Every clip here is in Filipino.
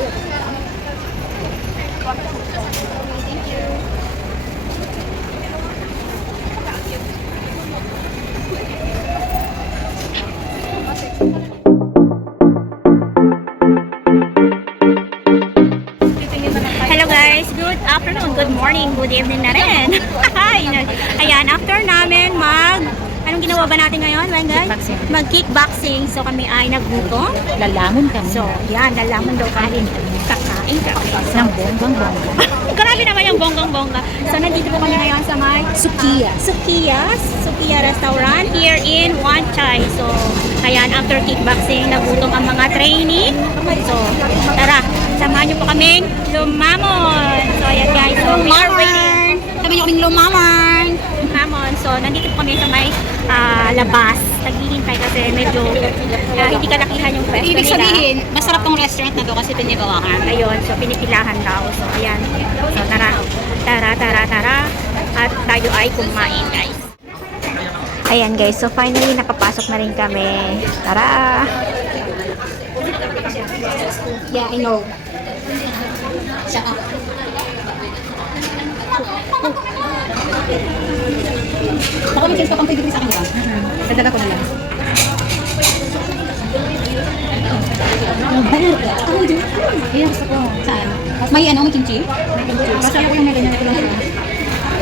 Hello guys, good afternoon, good morning, good evening na rin. Ayan, after namin anong ginawa ba natin ngayon, guys? Mag-kickboxing. So kami ay naggutom. Lalamon kami. So, yan, lalamon daw kami. Kakain kami. Ng bonggang-bongga. Grabe naman yung bonggang-bongga. So, nandito po kami ngayon sa may Sukiya Restaurant here in Wan Chai. So, ayan, after kickboxing, nagutom ang mga trainee. So, tara, samahan niyo po kaming lumamon. So, ayan guys. So, we are waiting. Sabi niyo kaming lumamon. So, nandito po kami sa may labas. Naghihintay kasi medyo hindi kalakihan yung pwesto nila. Ibig sabihin, masarap tong restaurant na to kasi pinibawakan. Ayun, so pinipilahan daw. So, ayan. So, tara. At tayo ay kumain, guys. Ayan, guys. So, finally, nakapasok na rin kami. Tara! Yeah, I know. Shut up. Baka may chance pa pang pwede sa akin, diba? Dadala ko na lang. Ayan, gusto ko. Saan? May may kimchi? May kimchi. Masarap ko yung may ganyan. Ito lang siya.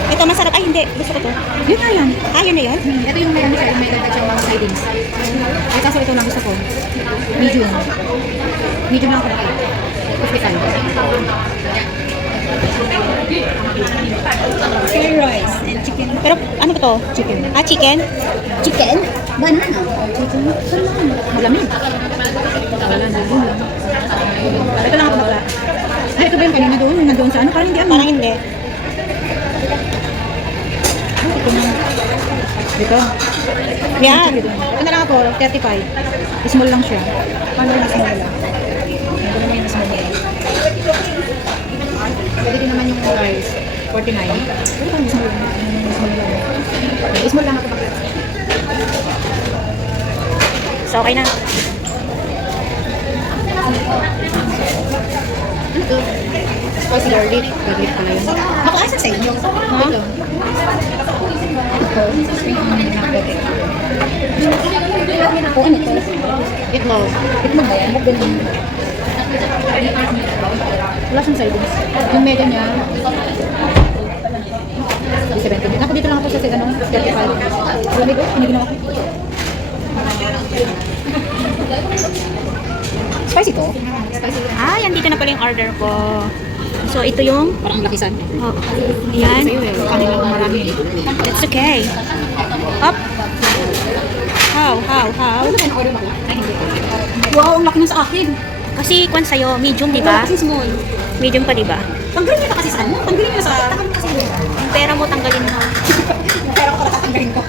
Ito, masarap. Ay, hindi. Gusto ko to. Yun na yan. Yun na yun? Ito yung may siya, yung may dagdag siyang mga sidings. Ay, kaso ito lang gusto ko. Medium. Medium lang ako na. Hospital. Curry rice and chicken. Pero, ano ba to? Chicken. Chicken? Chicken? Banana. Chicken. Malamig. Wala na yun. Ito lang ako bakla. Ay, ito ba yung kanina doon? Nandoon sa ano? Parang hindi. Parang hindi. Ito na. Dito. Yan. Ito na lang ako, 35. Small lang siya. Paano yung small lang? Ito naman yung small lang. Pwede din naman yung rice. 49. Pwede kang small lang. Small lang ako bakla. So, okay na. Spicy garlic. Garlic pala yun. Ako, asan sa inyo? Ha? Ito. O, ano ito? Itlog. Itlog ba? Itlog ganun. Wala siyang sidings. Yung mega niya, 70. Ako dito lang ako sa 35. Lamig ko, pinaginawa ko. Spicy to? Spicy. Yan dito na pala yung order ko. So, ito yung... Parang lakisan. Oh, ayan. Sa'yo eh. Kanila kung marami. It's okay. Up. How? Ano ba order ba? Ay, hindi. Wow, ang laki na sa akin. Kasi, kwan sa'yo, medium, di ba? Kasi small. Medium pa, di ba? Tanggalin niyo pa kasi sa ano? Tanggalin niyo sa... Yung pera mo, tanggalin mo. Yung pera ko pala tatanggalin ko.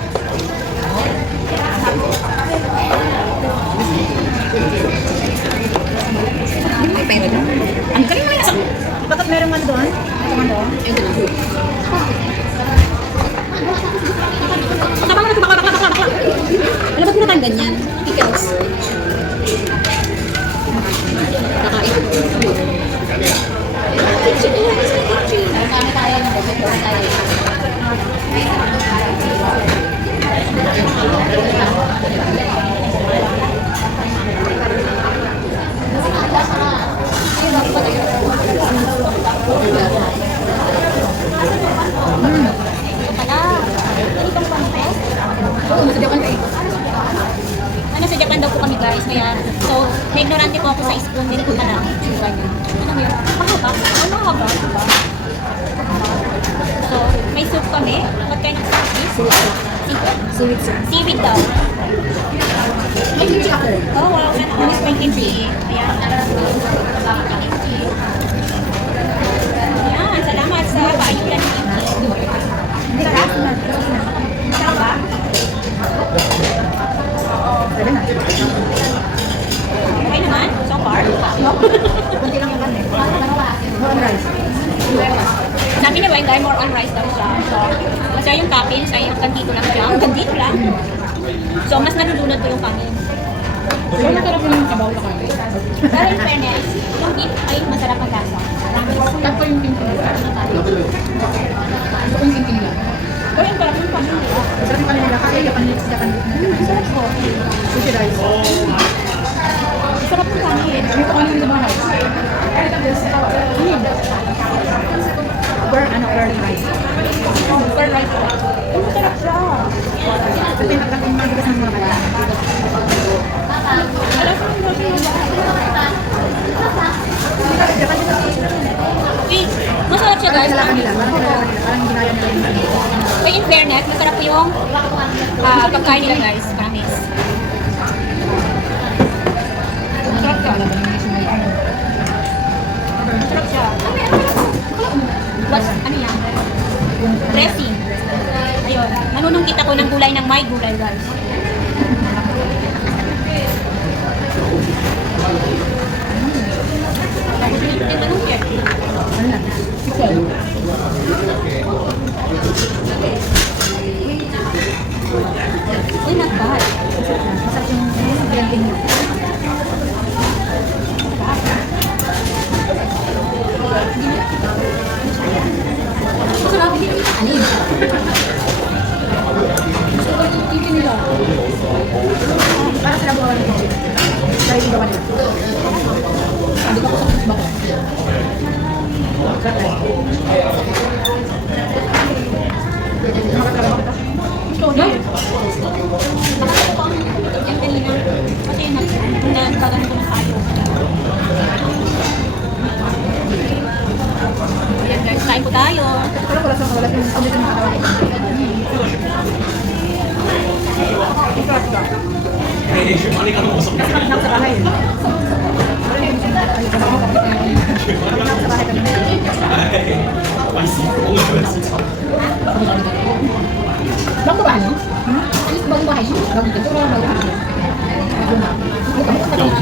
May pera doon. Ang galing mo yun sa... Bakit meron man doon? Ano? Ito na. Bakla. Alam ba't pinatang ganyan? Pickles. Kakain. Sa Japan daw po kami guys, kaya so, ignorante po ako sa spoon, hindi ko alam. Ano mo yun? Mahaba? Ano mahaba? So, may soup kami. What kind of soup is? Seaweed soup. Seaweed daw. May kimchi ako. Oh wow, ano may kimchi. Ayan. Ayan, salamat sa paayulan ng kimchi. Sarap? Sarap ba? Pwede na. Okay naman, so far. Kunti lang yung kanin. More on rice. Sabi ni Weng, more on rice daw siya. So, kasi yung toppings ay hanggang dito lang siya. Hanggang dito lang. So, mas nalulunod ko yung kanin. So, masarap yung kabaw na kanin. Pero in fairness, yung beef ay yung kimchi. Gusto ko yung kimchi nila. Pero yung parang yung passion nila. Masarap yung kanila kasi Japanese na. Sarap po. Sushi rice. Sarap yung kanin. Ano ito kanina sa bahay? Curry rice. Curd rice po. Ang masarap siya. Ito yung nagkakas ng mga kaya. Eh, masarap siya guys. Parang nila. Parang ginaya nila yung But in fairness, masarap po yung pagkain nila guys. Promise. Masarap siya. Masarap siya. What's, ano yan? Dressing. Ayun. Nanunungkit ako ng gulay ng may gulay guys. Nanunungkit. Ano na? Chicken. Uy, not bad. Masarap yung blending niya. Masarap din yung kanin. Gusto ko yung kimchi nila. Para sa gawa ng kimchi. Para yung gawa nila. Hindi ko sa bako. Gusto ko din. Nakakita ko yung kanina. Kasi nagkagano ko na tayo. Ayan guys, kain po tayo. Pero wala sa hindi ko makakawin. Kasi pag sa bahay. Bagong bahay mo? Alis bagong bahay mo? Bagong ito o bagong bahay? Bagong bahay.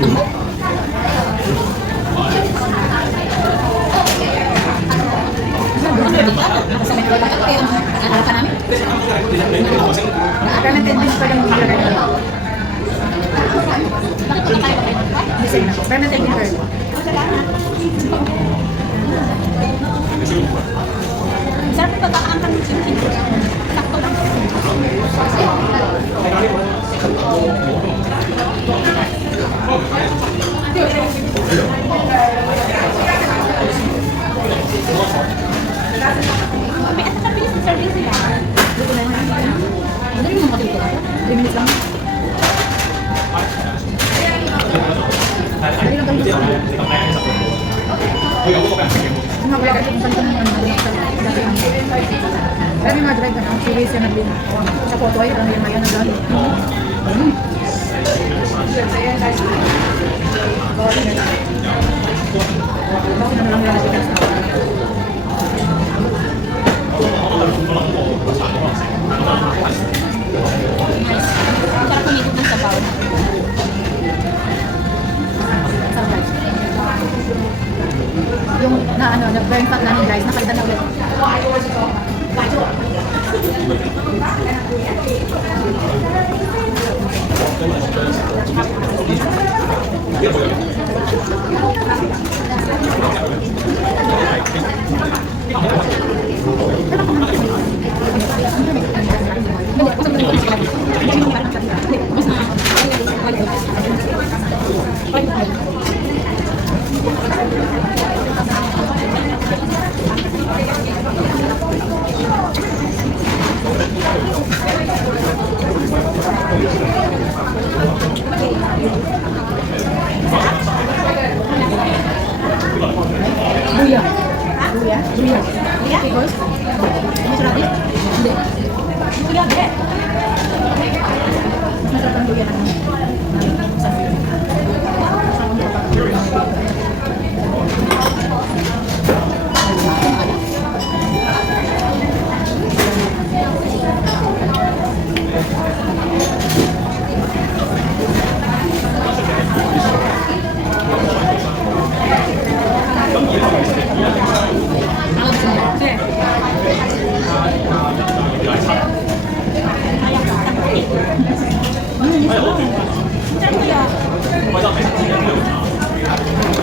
Sarap yung pagkakaangkan ng chicken. Sakto lang. May at saka bilis ng service nila. Ano yung mga dito? 3 minutes lang. Dali lang kami sa mga wala kasi kung saan ng pero yung mga drive na ang series yan nagbili sa photo ay parang yung maya na gano'n. Bakit na lang yung nasa Sarap kumikot ng sabaw. yung na ano, na burn fat namin guys, nakalitan na ulit. Luya. Luya? Luya. Pickles? Masarap eh? Hindi. Luya, be. Masarap ang luya ng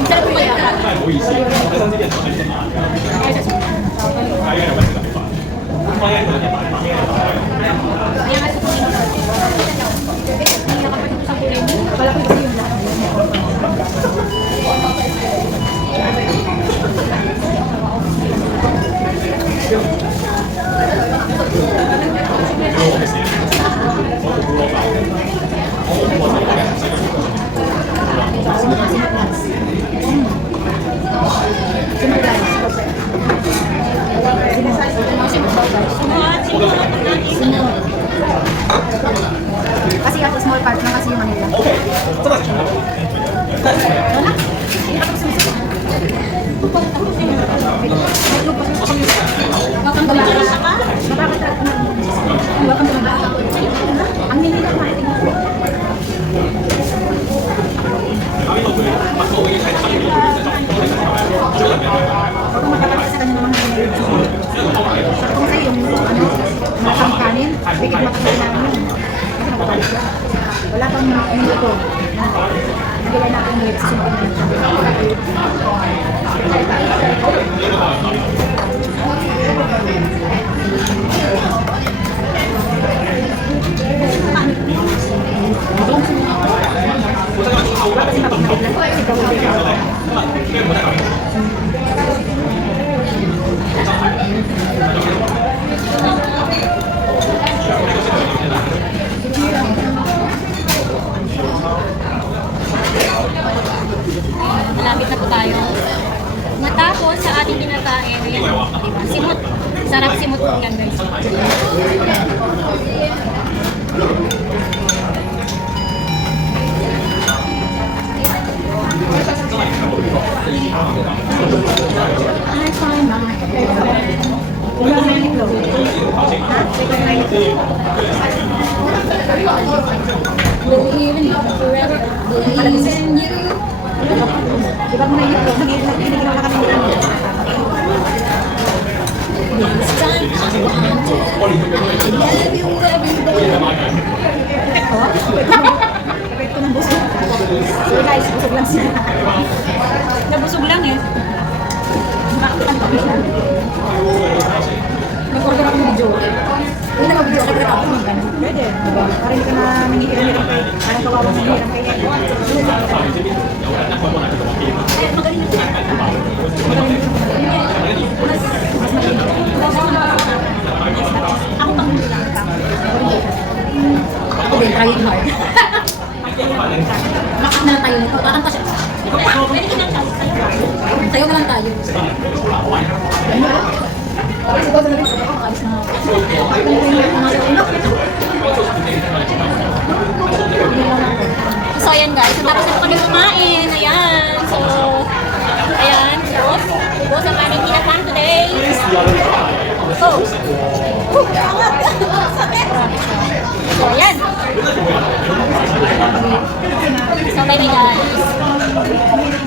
Sarap kaya. Ang nila natin. Kung magkakalit sa kanya naman kung sa yung matang kanin, bigit matang namin. Kasi magkakalit siya. Wala pang minuto. Nagilay natin ulit sa sumunod. Malapit na po tayo. Matapos sa ating kinakain, ayan, diba? Simot. Sarap simot po yan, guys. Ay, fine lang. Wala na yung itlog. Ha? Wala na yung itlog. Believe in you forever. Believe in you. Di ba mo na yung itlog? Nagiging wala kami ng This time I want to love you every day. Kapit ko ng busog. So guys, busog lang siya. Nabusog lang eh. Makakapan kami siya. Nag-order ako ng video. Hindi na mag-video ako tapos ng ganun. Pwede. Diba? Para hindi ka na nangihiram-hiram kay, parang kawawang nangihiram kay Ed. Ay, magaling na siya. Ako pang hindi lang. Ako din, trying hard. Makak na lang tayo nito. Kakanta siya. Tayo na lang tayo. So, ayan guys. So, tapos na po kami kumain. Ayan. So, ayan. Ubos ang aming kinakain today. Oh. So, ayan. So, bye guys.